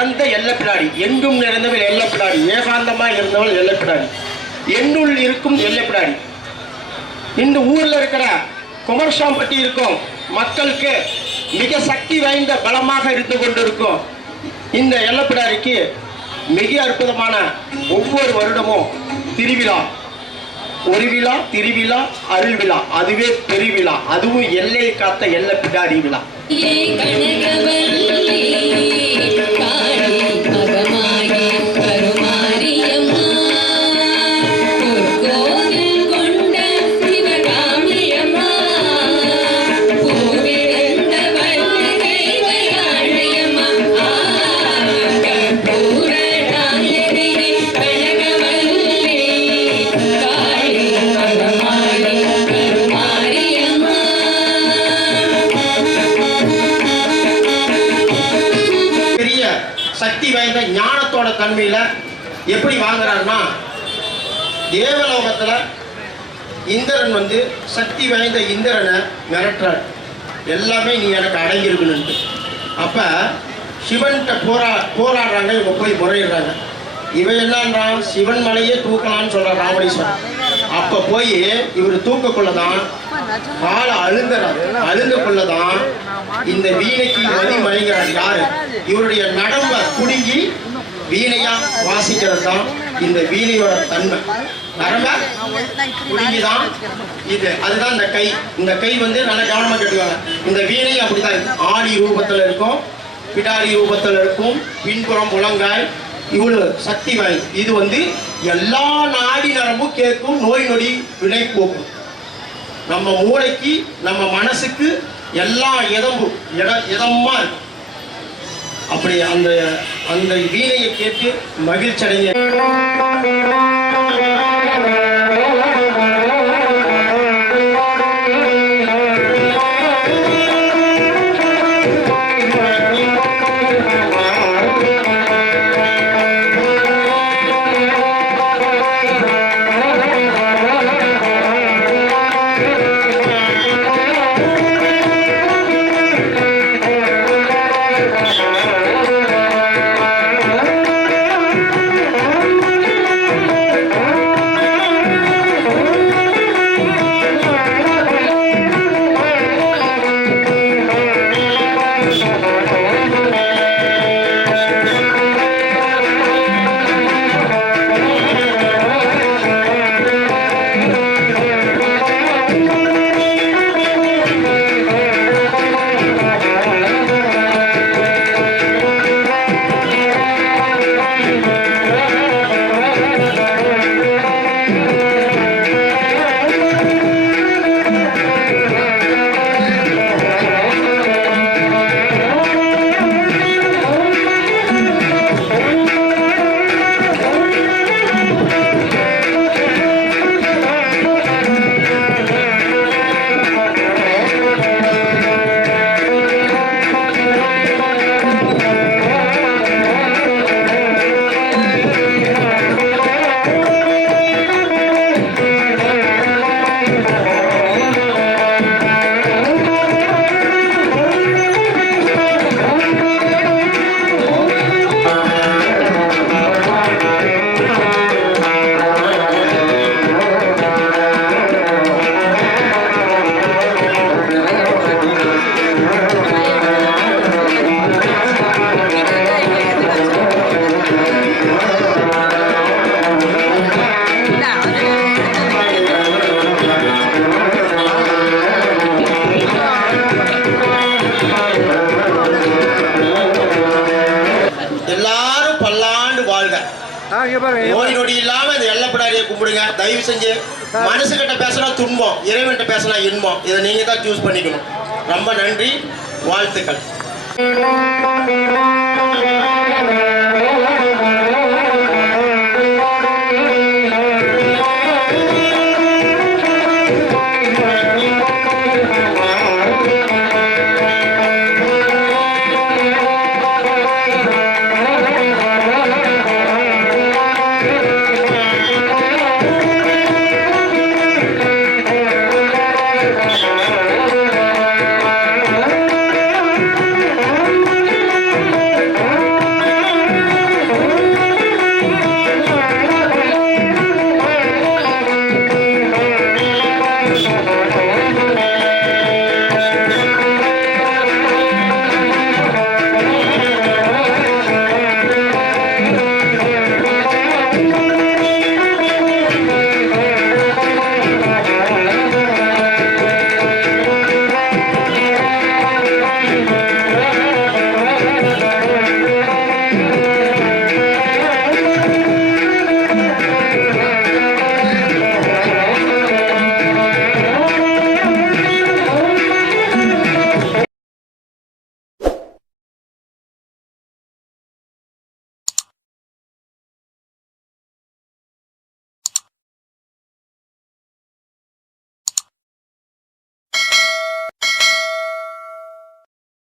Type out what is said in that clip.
கடந்த எல்லப்பிடாரி, எங்கும் நிறைந்தவள் எல்லப்பிடாரி, ஏகாந்தமாக இருந்தவள் எல்லப்பிடாரி, என்னுள் இருக்கும் எல்லப்பிடாரி. இந்த ஊர்ல இருக்கிற குமரசாம்பட்டி இருக்கும் மக்களுக்கு மிக சக்தி வாய்ந்த பலமாக இருந்து கொண்டிருக்கும் இந்த எல்லப்பிடாரிக்கு மிக அற்புதமான ஒவ்வொரு வருடமும் திருவிழா, ஒரு விழா, திருவிழா, அருள் விழா, அதுவே பெருவிழா, அதுவும் எல்லையை காத்த எல்லப்பிடாரி விழா. சக்தி வாய்ந்த ஞானத்தோட தன்மையில எப்படி வாங்குறாருன்னா, தேவலோகத்துல இந்திரன் வந்து சக்தி வாய்ந்த இந்திரனை மிரட்டுறார், எல்லாமே நீ எனக்கு அடங்கியிருக்கணுன்ட்டு. அப்ப சிவன்கிட்ட போராடுறாங்க, இவங்க போய் முறையிடுறாங்க. இவன் என்னன்றான், சிவன் மலையே தூக்கலான்னு சொல்ற ராமணீஸ்வரன். அப்ப போய் இவர் தூக்கக்குள்ளதான் காலை அழுந்தக்குள்ளதான் இந்த வீணைக்கு மதி மயங்கிறார். யாரு? இவருடைய நடம்ப குடுங்கி வீணையா வாசிக்கிறது தான் இந்த வீணையோட தன்மை. நரம்ப குடுங்கிதான் இது, அதுதான் இந்த கை. இந்த கை வந்து நல்லா கவனமா கேட்டுவாங்க. இந்த வீணை அப்படிதான் ஆடி ரூபத்துல இருக்கும், பிடாரி ரூபத்துல இருக்கும், பின்புறம் முழங்காய், இவ்வளவு சக்தி வாய்ந்த. இது வந்து எல்லா நாடி நரம்பும் கேட்கும், நோய் நொடி வினை போக்கும். நம்ம மூளைக்கு நம்ம மனசுக்கு எல்லா இதமும் இதமா இருக்கும். அப்படி அந்த அந்த வீணையை கேட்டு மகிழ்ச்சி அடைங்க. நோய் நொடி இல்லாம இந்த எல்லப்பிடாரியை கும்பிடுங்க. தயவு செஞ்சு மனசுகிட்ட பேசினா துன்பம், இறைவன்கிட்ட பேசினா இன்பம். இதை நீங்க தான் சூஸ் பண்ணிக்கணும். ரொம்ப நன்றி, வாழ்த்துக்கள்.